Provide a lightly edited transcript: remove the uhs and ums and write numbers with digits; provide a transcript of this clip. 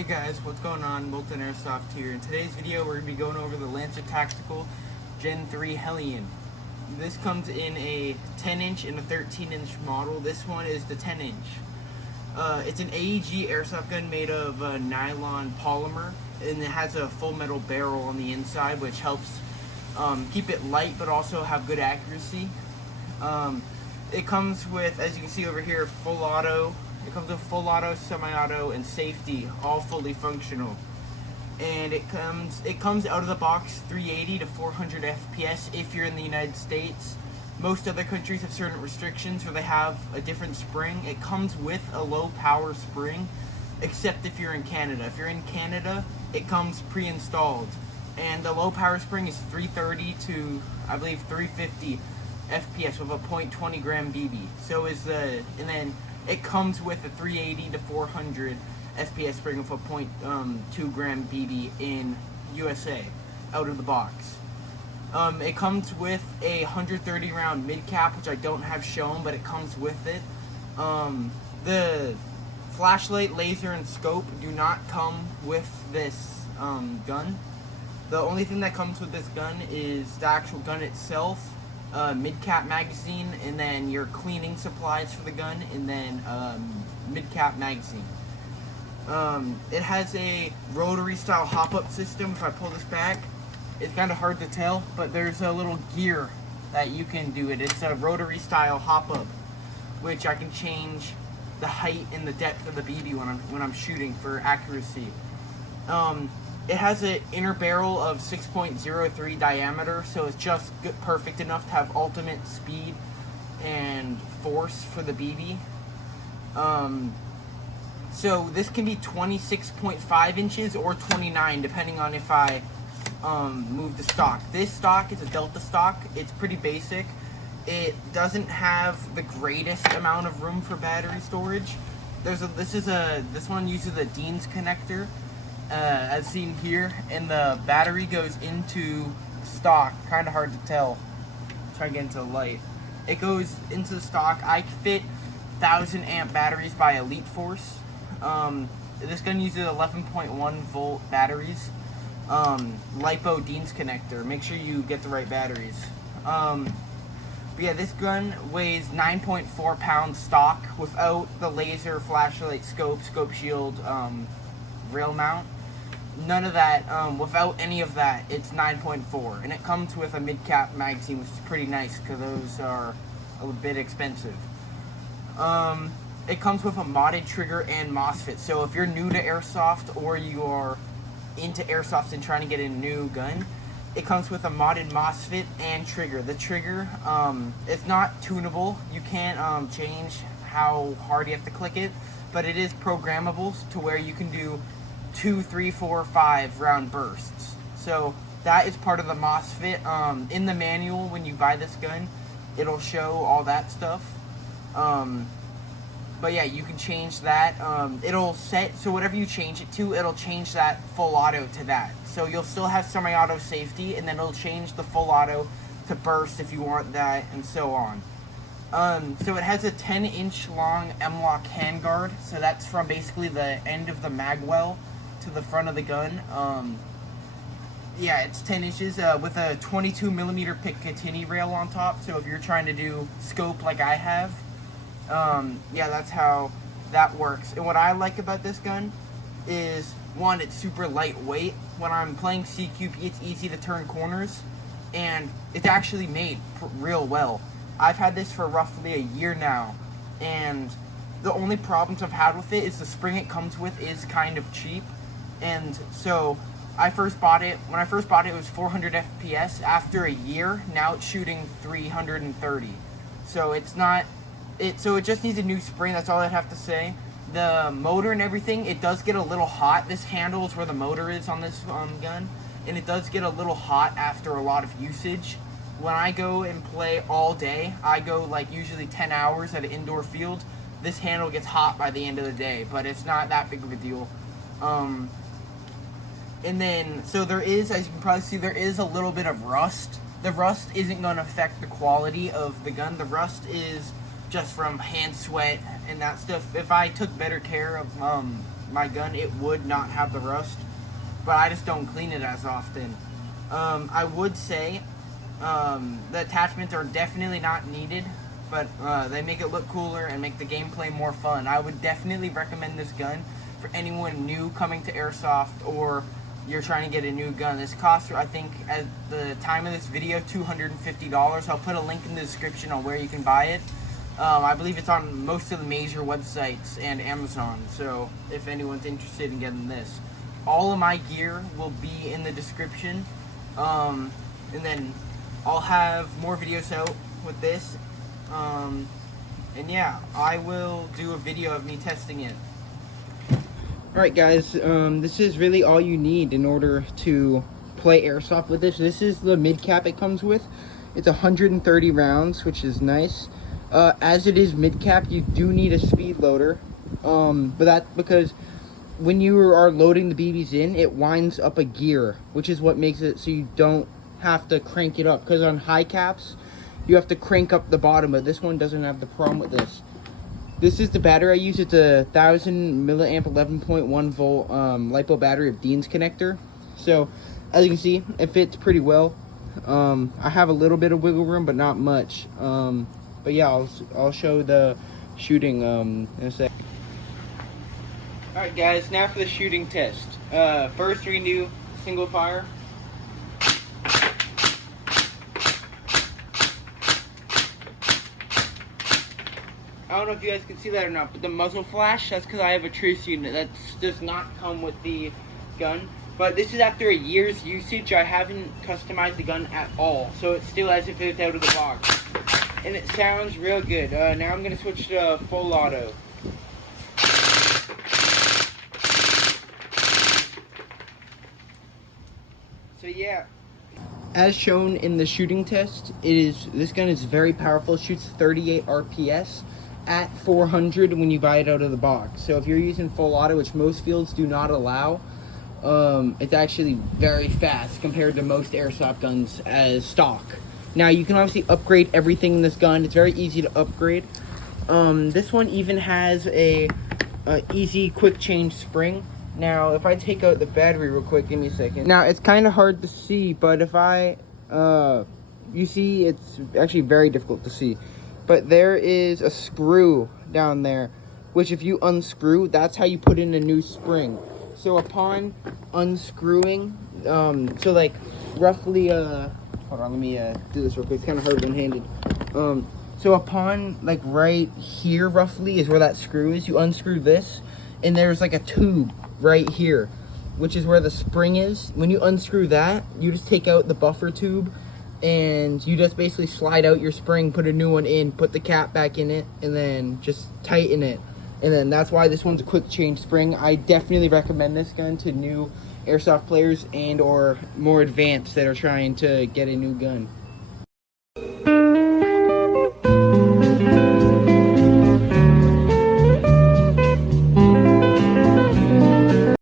Hey guys, what's going on? Molten Airsoft here. In today's video, we're going to be going over the Lancer Tactical Gen 3 Hellion. This comes in a 10-inch and a 13-inch model. This one is the 10-inch. It's an AEG airsoft gun made of nylon polymer, and it has a full metal barrel on the inside, which helps keep it light but also have good accuracy. It comes with, as you can see over here, full auto. It comes with full auto, semi-auto, and safety, all fully functional. And it comes out of the box 380 to 400 FPS if you're in the United States. Most other countries have certain restrictions where they have a different spring. It comes with a low power spring, except if you're in Canada. If you're in Canada, it comes pre-installed. And the low power spring is 330 to, I believe, 350 FPS with a 0.20 gram BB. And then it comes with a 380 to 400 FPS spring with a 0.2 gram BB in USA, out of the box. It comes with a 130 round mid cap, which I don't have shown, but it comes with it. The flashlight, laser, and scope do not come with this gun. The only thing that comes with this gun is the actual gun itself, mid-cap magazine, and then your cleaning supplies for the gun, and then mid-cap magazine. It has a rotary style hop-up system. If I pull this back, it's kind of hard to tell, but there's a little gear that you can do it. It's a rotary style hop-up, which I can change the height and the depth of the BB when I'm shooting for accuracy. It has an inner barrel of 6.03 diameter, so it's just perfect enough to have ultimate speed and force for the BB. So this can be 26.5 inches or 29, depending on if I move the stock. This stock is a Delta stock. It's pretty basic. It doesn't have the greatest amount of room for battery storage. This one uses a Dean's connector, as seen here, and the battery goes into stock. Kind of hard to tell. Try to get into the light. It goes into the stock. I fit 1,000 amp batteries by Elite Force. This gun uses 11.1 volt batteries. LiPo Dean's connector. Make sure you get the right batteries. But yeah, this gun weighs 9.4 pounds stock without the laser, flashlight, scope shield, rail mount. None of that, without any of that, it's 9.4. And it comes with a mid-cap magazine, which is pretty nice because those are a bit expensive. It comes with a modded trigger and MOSFET. So if you're new to Airsoft or you are into Airsoft and trying to get a new gun, it comes with a modded MOSFET and trigger. The trigger, it's not tunable. You can't change how hard you have to click it, but it is programmable to where you can do 2, 3, 4, 5 round bursts. So that is part of the MOSFET. In the manual, when you buy this gun, it'll show all that stuff. But yeah, you can change that. It'll set, so whatever you change it to, it'll change that full auto to that. So you'll still have semi-auto safety, and then it'll change the full auto to burst if you want that, and so on. So it has a 10-inch long M-LOK handguard, so that's from basically the end of the mag well to the front of the gun. Yeah, it's 10 inches with a 22 millimeter Picatinny rail on top, so if you're trying to do scope like I have, yeah, that's how that works. And what I like about this gun is, one, it's super lightweight. When I'm playing CQB, it's easy to turn corners, and it's actually made real well. I've had this for roughly a year now, and the only problems I've had with it is the spring it comes with is kind of cheap. And so when I first bought it, it was 400 FPS. After a year, now it's shooting 330. So so it just needs a new spring. That's all I'd have to say. The motor and everything, it does get a little hot. This handle is where the motor is on this gun, and it does get a little hot after a lot of usage. When I go and play all day, I go like usually 10 hours at an indoor field. This handle gets hot by the end of the day, but it's not that big of a deal. And then, so there is, as you can probably see, there is a little bit of rust. The rust isn't going to affect the quality of the gun. The rust is just from hand sweat and that stuff. If I took better care of my gun, it would not have the rust, but I just don't clean it as often. I would say the attachments are definitely not needed, but they make it look cooler and make the gameplay more fun. I would definitely recommend this gun for anyone new coming to Airsoft, or you're trying to get a new gun. This costs, I think, at the time of this video, $250. I'll put a link in the description on where you can buy it. I believe it's on most of the major websites and Amazon, so if anyone's interested in getting this. All of my gear will be in the description, and then I'll have more videos out with this, and yeah, I will do a video of me testing it. Alright guys, this is really all you need in order to play Airsoft with this. This is the mid cap it comes with. It's 130 rounds, which is nice. As it is mid cap, you do need a speed loader, but that's because when you are loading the BBs in, it winds up a gear, which is what makes it so you don't have to crank it up, because on high caps you have to crank up the bottom, but this one doesn't have the problem with this. This is the battery I use. It's a 1000 milliamp 11.1 volt LiPo battery of Dean's connector. So as you can see, it fits pretty well. I have a little bit of wiggle room, but not much. But yeah, I'll show the shooting in a sec. Alright guys, now for the shooting test. First we're going to do single fire. I don't know if you guys can see that or not, but the muzzle flash, that's because I have a trace unit. That does not come with the gun. But this is after a year's usage. I haven't customized the gun at all, so it's still as if it's out of the box. And it sounds real good. Now I'm going to switch to full auto. So yeah, as shown in the shooting test, this gun is very powerful. It shoots 38 RPS at 400 when you buy it out of the box. So if you're using full auto, which most fields do not allow, it's actually very fast compared to most Airsoft guns as stock. Now you can obviously upgrade everything in this gun. It's very easy to upgrade. This one even has a easy quick change spring. Now if I take out the battery real quick, give me a second. Now it's kind of hard to see, but if you see, it's actually very difficult to see. But there is a screw down there, which if you unscrew, that's how you put in a new spring. So upon unscrewing, so like roughly, hold on, let me do this real quick. It's kind of hard one-handed. So upon like right here roughly is where that screw is. You unscrew this, and there's like a tube right here, which is where the spring is. When you unscrew that, you just take out the buffer tube, and you just basically slide out your spring, put a new one in, put the cap back in it, and then just tighten it. And then that's why this one's a quick change spring. I definitely recommend this gun to new Airsoft players and or more advanced that are trying to get a new gun.